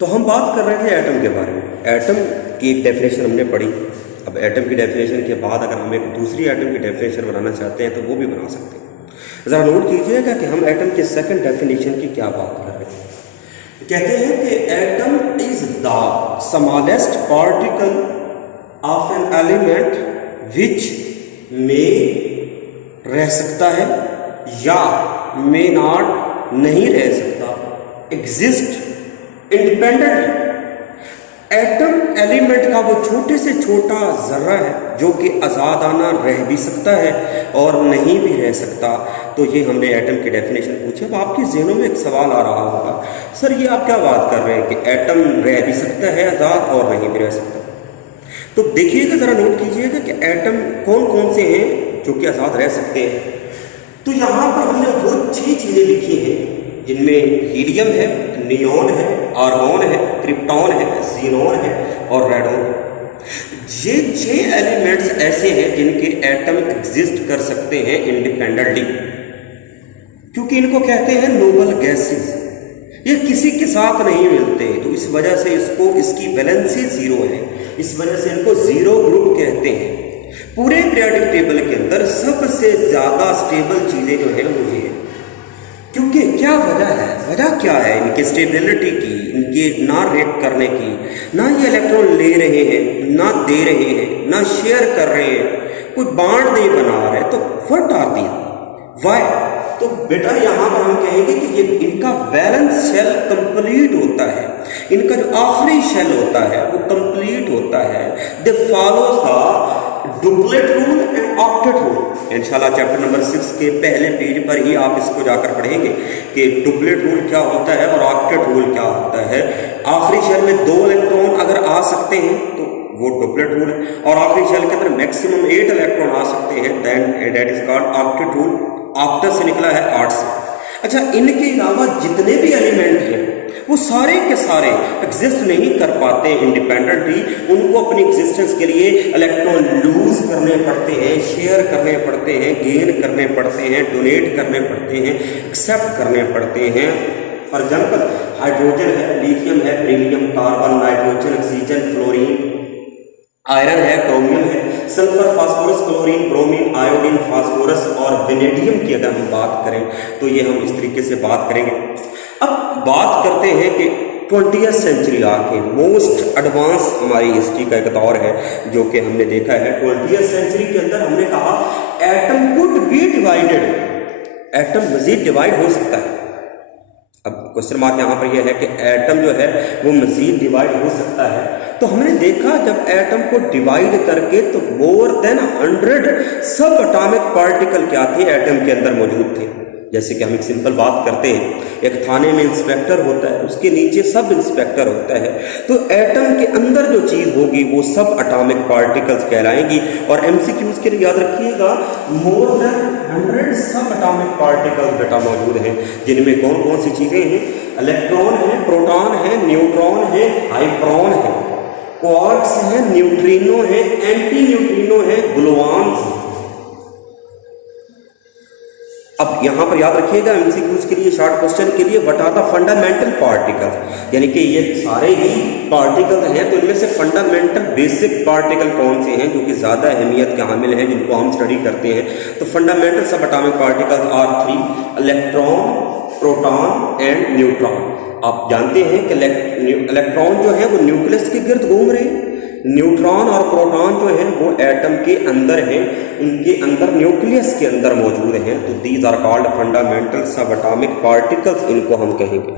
तो हम बात कर रहे थे एटम के बारे में। एटम की एक डेफिनेशन हमने पढ़ी। अब एटम की डेफिनेशन के बाद अगर हम एक दूसरी एटम की डेफिनेशन बनाना चाहते हैं तो वो भी बना सकते हैं। ज़रा नोट कीजिएगा कि हम एटम के सेकंड डेफिनेशन की क्या बात कर रहे हैं। कहते हैं कि atom is the smallest particle of an element which में रह सकता है या मे नॉट नहीं रह सकता, एग्जिस्ट इंडिपेंडेंटली। एटम एलिमेंट का वो छोटे से छोटा जर्रा है जो कि आज़ादाना रह भी सकता है और नहीं भी रह सकता। तो ये हमने एटम की डेफिनेशन पूछी। अब आपके ज़हनों में एक सवाल आ रहा होगा, सर ये आप क्या बात कर रहे हैं कि एटम रह भी सकता है आज़ाद और नहीं भी रह सकता। तो देखिएगा, ज़रा नोट कीजिएगा कि एटम कौन कौन से हैं जो कि आज़ाद रह सकते हैं। तो यहाँ पर हमने वो 6 चीज़ें लिखी हैं जिनमें हीलियम है, नियॉन है, आर्गॉन है, क्रिप्टॉन है, ज़ीनॉन है और रेडॉन। ये 6 एलिमेंट्स ऐसे हैं जिनके एटम एग्जिस्ट कर सकते हैं इंडिपेंडेंटली, क्योंकि इनको कहते हैं नोबल गैसेस। ये किसी के साथ नहीं मिलते, तो इस वजह से इसकी वैलेंसी 0 है। इस वजह से इनको जीरो ग्रुप कहते हैं। पूरे पीरियोडिक टेबल के अंदर सबसे ज्यादा स्टेबल चीजें जो है वो ये है। क्योंकि क्या वजह है? वजह क्या है इनकी स्टेबिलिटी की, इनके ना रेट करने की? ना ये इलेक्ट्रॉन ले रहे हैं, ना दे रहे हैं, ना शेयर कर रहे हैं, कोई बांड नहीं बना रहे। तो व्हाट आर दी व्हाई? तो बेटा यहाँ पर हम कहेंगे कि ये इनका वैलेंस शेल कंप्लीट होता है, इनका जो आखिरी शेल होता है वो कंप्लीट होता है। They follows the duplet rule and octet rule. इंशाल्लाह चैप्टर नंबर 6 के पहले पेज पर ही आप इसको जाकर पढ़ेंगे कि डुप्लेट रूल क्या होता है और ऑक्टेट रूल क्या होता है। आखिरी शेल में 2 इलेक्ट्रॉन अगर आ सकते हैं तो वो डुप्लेट रूल है, और आखिरी शेल के अंदर मैक्सिमम 8 इलेक्ट्रॉन आ सकते हैं, then that is called octet rule. Octa से निकला है 8 से। अच्छा, इनके अलावा जितने भी एलिमेंट हैं वो सारे के सारे एग्जिस्ट नहीं कर पाते इंडिपेंडेंटली। उनको अपनी एग्जिस्टेंस के लिए इलेक्ट्रॉन लूज करने पड़ते हैं, शेयर करने पड़ते हैं, गेन करने पड़ते हैं, डोनेट करने पड़ते हैं, एक्सेप्ट करने पड़ते हैं। फॉर एग्जाम्पल हाइड्रोजन है, लिथियम है, beryllium, carbon, nitrogen, oxygen, fluorine, iron है, क्रोमियम है, sulphur, phosphorus, chlorine, bromine, iodine, phosphorus और वेनेडियम की अगर हम बात करें तो ये हम इस तरीके से बात करेंगे। अब बात करते हैं कि 20वीं सेंचुरी आके मोस्ट एडवांस हमारी हिस्ट्री का एक दौर है जो कि हमने देखा है। 20वीं सेंचुरी के अंदर हमने कहा atom could be divided, atom मजीद डिवाइड हो सकता है। अब क्वेश्चन मार्क यहाँ पर यह है कि एटम जो है वो मजीद डिवाइड हो सकता है। तो हमने देखा जब एटम को डिवाइड करके तो मोर देन 100 सब एटॉमिक पार्टिकल क्या थे एटम के अंदर मौजूद थे। जैसे कि हम एक सिंपल बात करते हैं, एक थाने में इंस्पेक्टर होता है, उसके नीचे सब इंस्पेक्टर होता है। तो एटम के अंदर जो चीज़ होगी वो सब एटॉमिक पार्टिकल्स कहलाएंगी। और एमसीक्यूज के लिए याद रखिएगा मोर देन 100 सब एटॉमिक पार्टिकल्स बेटा मौजूद हैं, जिनमें कौन कौन सी चीज़ें हैं? इलेक्ट्रॉन है, प्रोटॉन है, न्यूट्रॉन है, हाइप्रोन है, क्वार्क्स है, न्यूट्रिनो है, एंटी न्यूट्रिनो है, ग्लूऑन्स है। अब यहाँ पर याद रखिएगा एमसीक्यूज के लिए शॉर्ट क्वेश्चन के लिए what are the fundamental particles, यानी कि ये सारे ही पार्टिकल्स हैं तो इनमें से फंडामेंटल बेसिक पार्टिकल कौन से हैं जो कि ज़्यादा अहमियत के हामिल हैं, जिनको हम स्टडी करते हैं। तो fundamental subatomic particles are 3, electron, proton and neutron. आप जानते हैं कि इलेक्ट्रॉन जो है वो न्यूक्लियस के गिर्द घूम रहे हैं, न्यूट्रॉन और प्रोटॉन जो है वो एटम के अंदर हैं, उनके अंदर न्यूक्लियस के अंदर मौजूद हैं। तो these are called fundamental subatomic particles, इनको हम कहेंगे।